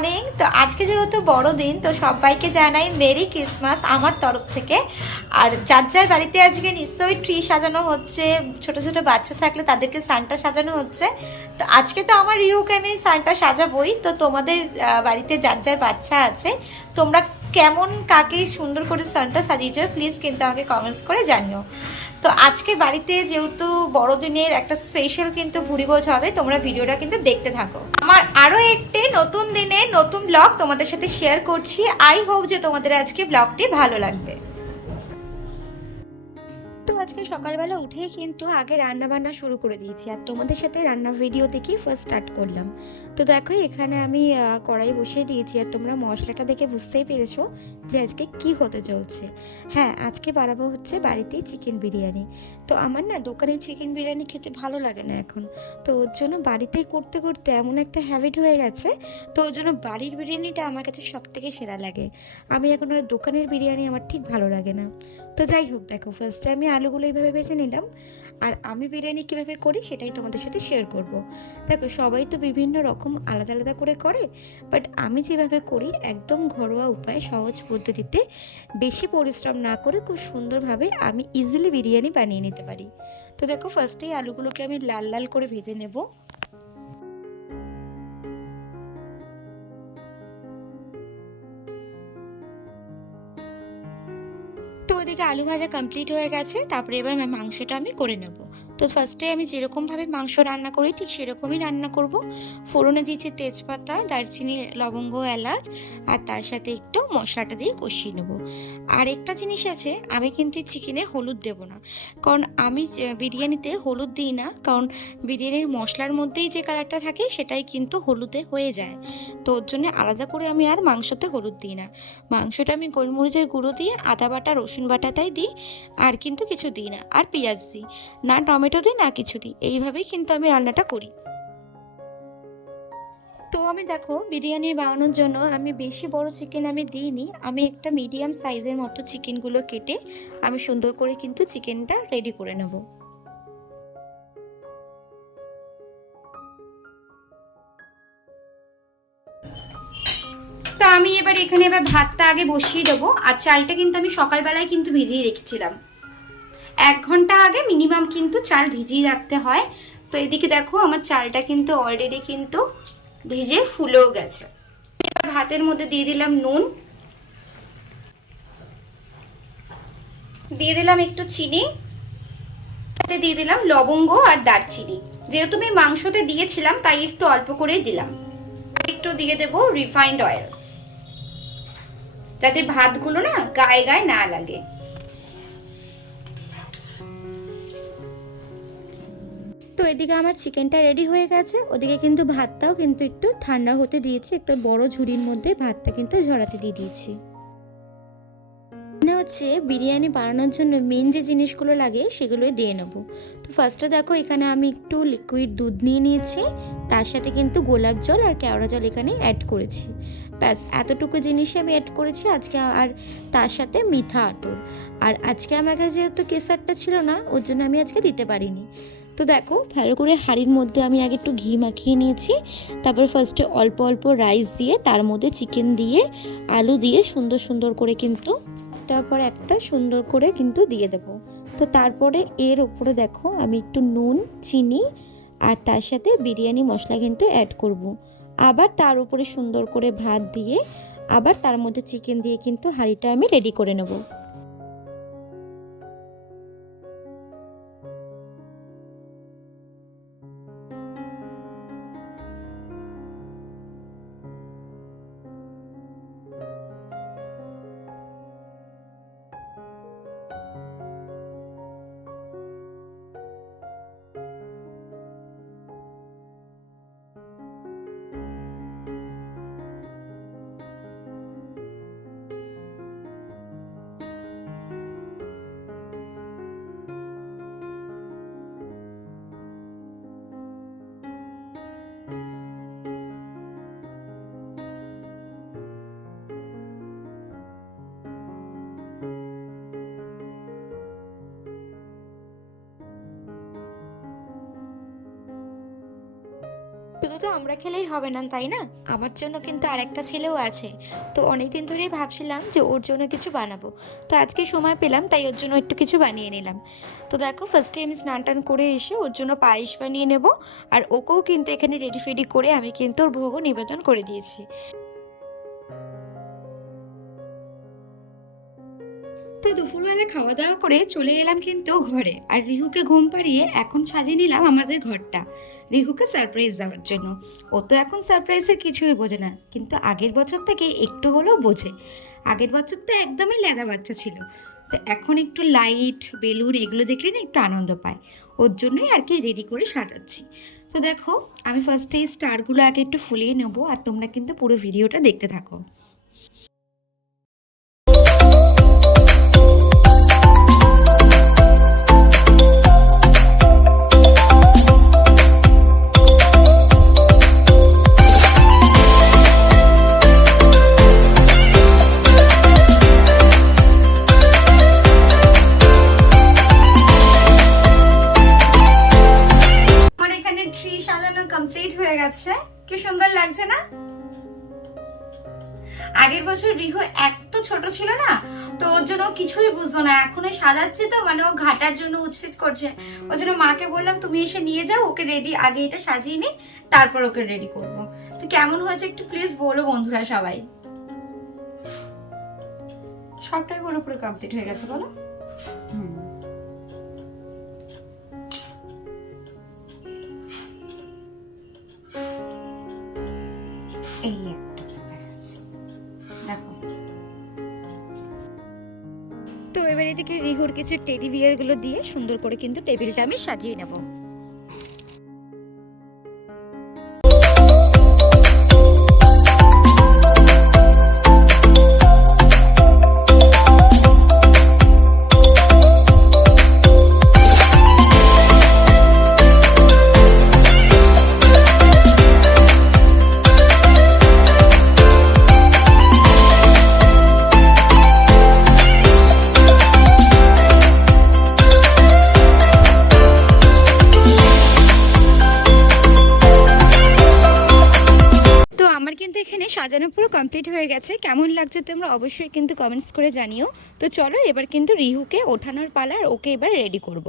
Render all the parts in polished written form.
Morning. তো আজকে যেহেতু বড়দিন, তো সবাইকে জানাই মেরি ক্রিসমাস আমার তরফ থেকে। আর যার যার বাড়িতে আজকে নিশ্চয়ই ট্রি সাজানো হচ্ছে, ছোট ছোট বাচ্চা থাকলে তাদেরকে সানটা সাজানো হচ্ছে। তো আজকে তো আমার রিউকে আমি সানটা সাজাবই। তো তোমাদের বাড়িতে যার যার বাচ্চা আছে, তোমরা কেমন কাকে সুন্দর করে সানটা সাজিয়েছো প্লিজ কিন্তু আমাকে কমেন্টস করে জানিও। তো আজকে বাড়িতে যেহেতু বড়দিনের একটা স্পেশাল কিন্তু ভুরিভোজ হবে, তোমরা ভিডিওটা কিন্তু দেখতে থাকো। আমার আরো একটি নতুন দিনে নতুন ব্লগ তোমাদের সাথে শেয়ার করছি। আই হোপ যে তোমাদের আজকে ব্লগটি ভালো লাগবে। তো আজকে সকালবেলা উঠে কিন্তু আগে রান্না বান্না শুরু করে দিয়েছি, আর তোমাদের সাথে রান্না ভিডিও দেখেই ফার্স্ট স্টার্ট করলাম। তো দেখো এখানে আমি কড়াই বসিয়ে দিয়েছি, আর তোমরা মশলাটা দেখে বুঝতেই পেরেছো যে আজকে কি হতে চলছে। হ্যাঁ, আজকে বানাবো হচ্ছে বাড়িতেই চিকেন বিরিয়ানি। তো আমার না দোকানে চিকেন বিরিয়ানি খেতে ভালো লাগে না এখন, তো ওর জন্য বাড়িতেই করতে করতে এমন একটা হ্যাবিট হয়ে গেছে। তো ওর জন্য বাড়ির বিরিয়ানিটা আমার কাছে সব থেকে সেরা লাগে। আমি এখন আর দোকানের বিরিয়ানি আমার ঠিক ভালো লাগে না। তো যাই হোক, দেখো ফার্স্টে আমি আলুগুলো এইভাবে বেছে নিলাম, আর আমি বিরিয়ানি কীভাবে করি সেটাই তোমাদের সাথে শেয়ার করব। দেখো সবাই তো বিভিন্ন রকম আলাদা আলাদা করে, বাট আমি যেভাবে করি একদম ঘরোয়া উপায়ে সহজ পদ্ধতিতে, বেশি পরিশ্রম না করে খুব সুন্দরভাবে আমি ইজিলি বিরিয়ানি বানিয়ে নিতে পারি। তো দেখো ফার্স্টেই আলুগুলোকে আমি লাল লাল করে ভেজে নেব। তো ওইদিকে আলু ভাজা কমপ্লিট হয়ে গেছে, তারপরে এবার মাংসটা আমি করে নেব। তো ফার্স্টে আমি যেরকমভাবে মাংস রান্না করি ঠিক সেরকমই রান্না করব। ফোড়নে দিয়েছি তেজপাতা, দারচিনি, লবঙ্গ, এলাচ, আর তার সাথে একটু মশলাটা দিয়ে কষিয়ে নেব। আর একটা জিনিস আছে, আমি কিন্তু চিকেনে হলুদ দেব না, কারণ আমি বিরিয়ানিতে হলুদ দিই না, কারণ বিরিয়ানির মশলার মধ্যেই যে কালারটা থাকে সেটাই কিন্তু হলুদে হয়ে যায়। তো ওর জন্য আলাদা করে আমি আর মাংসতে হলুদ দিই না। মাংসটা আমি গোলমরিচের গুঁড়ো দিয়ে, আদা বাটা, রসুন বাটাটাই দিই, আর কিন্তু কিছু দিই না। আর পেঁয়াজ দিই না, টমেটো দিই না, কিছু দিই। এইভাবেই কিন্তু আমি রান্নাটা করি। তো আমি দেখো বিরিয়ানি বানানোর জন্য আমি বেশি বড় চিকেন আমি দিইনি, আমি একটা মিডিয়াম সাইজের মতো চিকেনগুলো কেটে আমি সুন্দর করে কিন্তু চিকেনটা রেডি করে নেব। তো আমি এবার ভাতটা আগে বসিয়ে দেবো, আর চালটা কিন্তু আমি সকালবেলায় কিন্তু ভিজিয়ে রেখেছিলাম। 1 ঘন্টা আগে মিনিমাম কিন্তু চাল ভিজিয়ে রাখতে হয়। তো এদিকে দেখো আমার চালটা কিন্তু অলরেডি কিন্তু ভিজে ফুলেও গেছে। এবার ভাতের মধ্যে দিয়ে দিলাম নুন, দিয়ে দিলাম একটু চিনি, দিয়ে দিলাম লবঙ্গ আর দারচিনি। যেহেতু আমি মাংসতে দিয়েছিলাম তাই একটু অল্প করেই দিলাম। একটু দিয়ে দেবো রিফাইন্ড অয়েল, যাতে ভাতগুলো না গায়ে গায়ে না লাগে। তো এদিকে আমার চিকেনটা রেডি হয়ে গেছে, ওদিকে কিন্তু ভাতটাও কিন্তু একটু ঠান্ডা হতে দিয়েছি, একটা বড় ঝুড়ির মধ্যে ভাতটা কিন্তু ঝরাতে দিয়ে দিয়েছি। মনে হচ্ছে বিরিয়ানি বানানোর জন্য মেন যে জিনিসগুলো লাগে সেগুলোই দিয়ে নেব। তো ফার্স্টে দেখো এখানে আমি একটু লিকুইড দুধ নিয়ে নিয়েছি, তার সাথে কিন্তু গোলাপ জল আর কেওড়া জল এখানে অ্যাড করেছি। ব্যাস এতটুকু জিনিসই আমি অ্যাড করেছি আজকে। আর তার সাথে মিঠা আতর। আর আজকে আমার কাছে যেহেতু কেসারটা ছিল না, ওর জন্য আমি আজকে দিতে পারিনি। তো দেখো ভালো করে হাঁড়ির মধ্যে আমি আগে একটু ঘি মাখিয়ে নিয়েছি, তারপর ফার্স্টে অল্প অল্প রাইস দিয়ে, তার মধ্যে চিকেন দিয়ে, আলু দিয়ে সুন্দর সুন্দর করে কিন্তু তারপর একটা সুন্দর করে কিন্তু দিয়ে দেব। তো তারপরে এর ওপরে দেখো আমি একটু নুন, চিনি, আর তার সাথে বিরিয়ানি মশলা কিন্তু অ্যাড করব। আবার তার উপরে সুন্দর করে ভাত দিয়ে, আবার তার মধ্যে চিকেন দিয়ে কিন্তু হাঁড়িটা আমি রেডি করে নেব। শুধু তো আমরা খেলেই হবে না, তাই না? আমার জন্য কিন্তু আরেকটা ছেলেও আছে। তো অনেকদিন ধরেই ভাবছিলাম যে ওর জন্য কিছু বানাবো। তো আজকে সময় পেলাম, তাই ওর জন্য একটু কিছু বানিয়ে নিলাম। তো দেখো, ফার্স্টে আমি স্নান টান করে এসে ওর জন্য পায়েস বানিয়ে নেব। আর ওকেও কিন্তু এখানে রেডি ফেডি করে আমি কিন্তু ওর ভোগও নিবেদন করে দিয়েছি। তো দুপুরবেলা খাওয়া দাওয়া করে চলে এলাম কিন্তু ঘরে, আর রিহুকে ঘুম পাড়িয়ে এখন সাজিয়ে নিলাম আমাদের ঘরটা রিহুকে সারপ্রাইজ দেওয়ার জন্য। ও তো এখন সারপ্রাইজের কিছুই বোঝে না, কিন্তু আগের বছর থেকে একটু হলেও বোঝে। আগের বছর তো একদমই লেদা বাচ্চা ছিল, তো এখন একটু লাইট বেলুন এগুলো দেখলে না একটু আনন্দ পায়। ওর জন্যই আর কি রেডি করে সাজাচ্ছি। তো দেখো, আমি ফার্স্টে এই স্টারগুলো আগে একটু ফুলিয়ে নেবো, আর তোমরা কিন্তু পুরো ভিডিওটা দেখতে থাকো। কমপ্লিট হয়ে গেছে, কি সুন্দর লাগছে না? আগের বছর রিহু এত ছোট ছিল না, তো ওর জন্য কিছুই বুঝতো না। এখন সাজাচ্ছি তো মানে ও ঘাটার জন্য উচফিচ করছে। ওর জন্য মাকে বললাম তুমি এসে নিয়ে যাও, ওকে রেডি আগে এটা সাজিয়ে নি, তারপর ওকে রেডি করব। তো কেমন হয়েছে একটু প্লিজ বলো বন্ধুরা সবাই। সবটাই পুরোপুরি কমপ্লিট হয়ে গেছে বলো। এই একটা দেখো। তো এবার এদিকে রিহুর কিছু টেডি বিয়ার গুলো দিয়ে সুন্দর করে কিন্তু টেবিলটা আমি সাজিয়ে নেব। এখানে সাজানো পুরো কমপ্লিট হয়ে গেছে। কেমন লাগছে তোমরা অবশ্যই কিন্তু কমেন্টস করে জানিও। তো চলো এবার কিন্তু রিহুকে ওঠানোর পালা, আর ওকে এবার রেডি করব।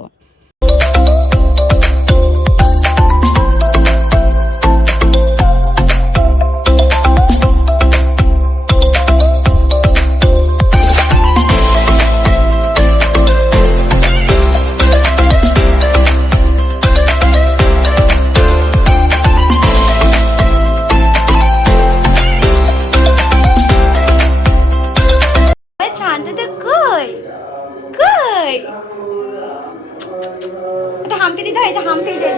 হাম্পি দিতে হয়, হাম্পি যে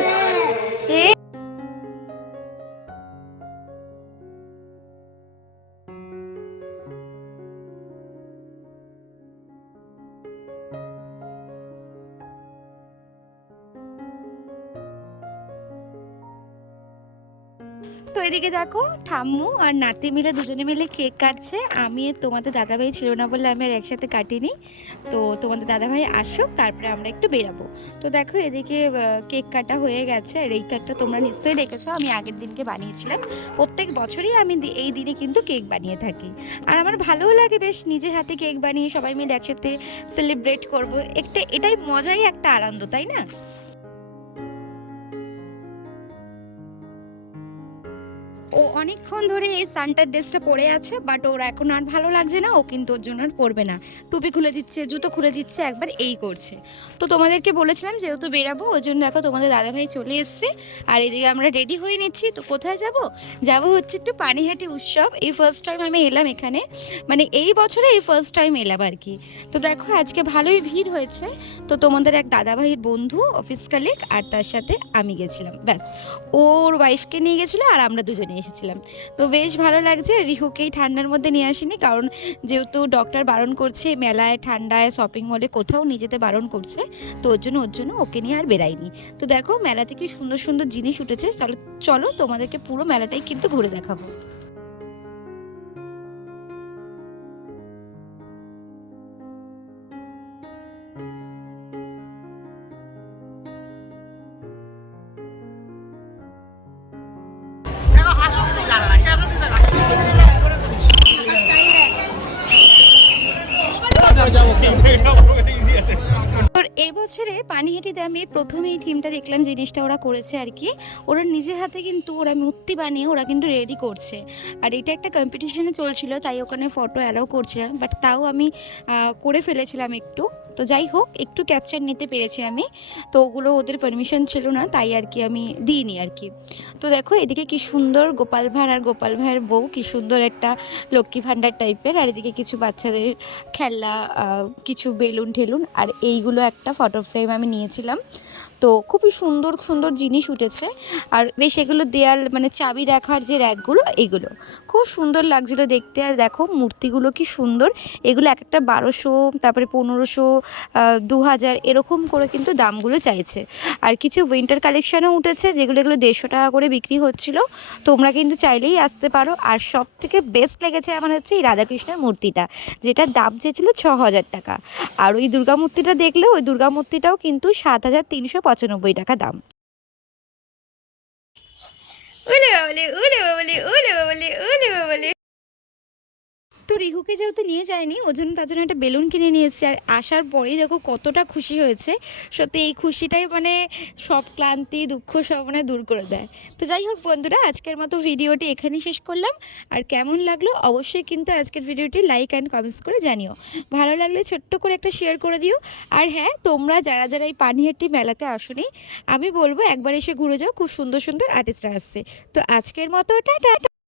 তো এদিকে দেখো, ঠাম্মু আর নাতি মিলে দুজনে মিলে কেক কাটছে। আমি তোমাদের দাদাভাই ছিল না বলে আমি আর একসাথে কাটিনি। তো তোমাদের দাদাভাই আসুক, তারপরে আমরা একটু বেরাবো। তো দেখো এদিকে কেক কাটা হয়ে গেছে, আর এই কেকটা তোমরা নিশ্চয়ই দেখেছো, আমি আগের দিনকে বানিয়েছিলাম। প্রত্যেক বছরই আমি এই দিনে কিন্তু কেক বানিয়ে থাকি, আর আমার ভালোও লাগে বেশ নিজে হাতে কেক বানিয়ে সবাই মিলে একসাথে সেলিব্রেট করবো। এটাই মজাই একটা আনন্দ, তাই না? ও অনেকক্ষণ ধরে এই সান্টার ড্রেসটা পরে আছে, বাট ওর এখন আর ভালো লাগছে না, ও কিন্তু ওর জন্য আর পরবে না। টুপি খুলে দিচ্ছে, জুতো খুলে দিচ্ছে, একবার এই করছে। তো তোমাদেরকে বলেছিলাম যেহেতু বেরাবো, ওই জন্য দেখো তোমাদের দাদাভাই চলে এসছে, আর এদিকে আমরা রেডি হয়ে নিচ্ছি। তো কোথায় যাব হচ্ছে একটু পানিহাটি উৎসব। এই ফার্স্ট টাইম আমি এলাম এখানে, মানে এই বছরে এই ফার্স্ট টাইম এলাম আর কি। তো দেখো আজকে ভালোই ভিড় হয়েছে। তো তোমাদের এক দাদাভাইয়ের বন্ধু, অফিস কালিগ, আর তার সাথে আমি গেছিলাম, ব্যাস। ওর ওয়াইফকে নিয়ে গেছিলো আর আমরা দুজনে এসেছিলাম। তো বেশ ভালো লাগছে। রিহুকেই ঠান্ডার মধ্যে নিয়ে আসিনি, কারণ যেহেতু ডক্টর বারণ করছে মেলায়, ঠান্ডায়, শপিং মলে কোথাও নিয়ে যেতে বারণ করছে, তো ওর জন্য ওকে নিয়ে আর বেরাইনি। তো দেখো মেলা থেকে সুন্দর সুন্দর জিনিস উঠেছে, চলো তোমাদেরকে পুরো মেলাটাই কিন্তু ঘুরে দেখাবো। তোর এবছরে পানিহাটিতে আমি প্রথমেই থিমটা দেখলাম, জিনিসটা ওরা করেছে আর কি। ওরা নিজে হাতে কিন্তু ওরা মূর্তি বানিয়ে ওরা কিন্তু রেডি করছে। আর এটা একটা কম্পিটিশনে চলছিল, তাই ওখানে ফটো অ্যালাউ করছিলাম, বাট তাও আমি করে ফেলেছিলাম একটু। তো যাই হোক, একটু ক্যাপচার নিতে পেরেছি আমি। তো ওগুলো ওদের পারমিশন ছিল না, তাই আর কি আমি দিইনি আর কি। তো দেখো এদিকে কি সুন্দর গোপাল ভাঁড় আর গোপাল ভাঁড়ের বউ, কি সুন্দর একটা লক্ষ্মী ভাণ্ডার টাইপের। আর এদিকে কিছু বাচ্চাদের খেলনা, কিছু বেলুন ঠেলুন, আর এইগুলো একটা ফটো ফ্রেম আমি নিয়েছিলাম। তো খুবই সুন্দর সুন্দর জিনিস উঠেছে। আর বেশ এগুলো দেয়াল মানে চাবি রাখার যে র্যাকগুলো, এগুলো খুব সুন্দর লাগছিল দেখতে। আর দেখো মূর্তিগুলো কি সুন্দর। এগুলো এক একটা 1200, তারপরে 1500, 2000 এরকম করে কিন্তু দামগুলো চাইছে। আর কিছু উইন্টার কালেকশানও উঠেছে, যেগুলো এগুলো 150 টাকা করে বিক্রি হচ্ছিল। তোমরা কিন্তু চাইলেই আসতে পারো। আর সব থেকে বেস্ট লেগেছে আমার হচ্ছে এই রাধাকৃষ্ণের মূর্তিটা, যেটার দাম চেয়েছিল 6000 টাকা। আর ওই দুর্গা মূর্তিটা দেখলে, ওই দুর্গা মূর্তিটাও কিন্তু 7395 টাকা দাম। উলে বাবলে, উলে বাবলে, উলে বাবলে, উলে বাবলে। তো রিহুকে যেহেতু নিয়ে যায়নি, ওর জন্য তার জন্য একটা বেলুন কিনে নিয়ে এসেছি। আর আসার পরেই দেখো কতটা খুশি হয়েছে। সত্যি এই খুশিটাই মানে সব ক্লান্তি দুঃখ সব মানে দূর করে দেয়। তো যাই হোক বন্ধুরা, আজকের মতো ভিডিওটি এখানেই শেষ করলাম। আর কেমন লাগলো অবশ্যই কিন্তু আজকের ভিডিওটি লাইক অ্যান্ড কমেন্টস করে জানিও। ভালো লাগলে ছোট্ট করে একটা শেয়ার করে দিও। আর হ্যাঁ, তোমরা যারা যারা এই পানিহাটি মেলাতে আসোনি, আমি বলবো একবার এসে ঘুরে যাও, খুব সুন্দর সুন্দর আর্টিস্টরা আসছে। তো আজকের মতো টাটা।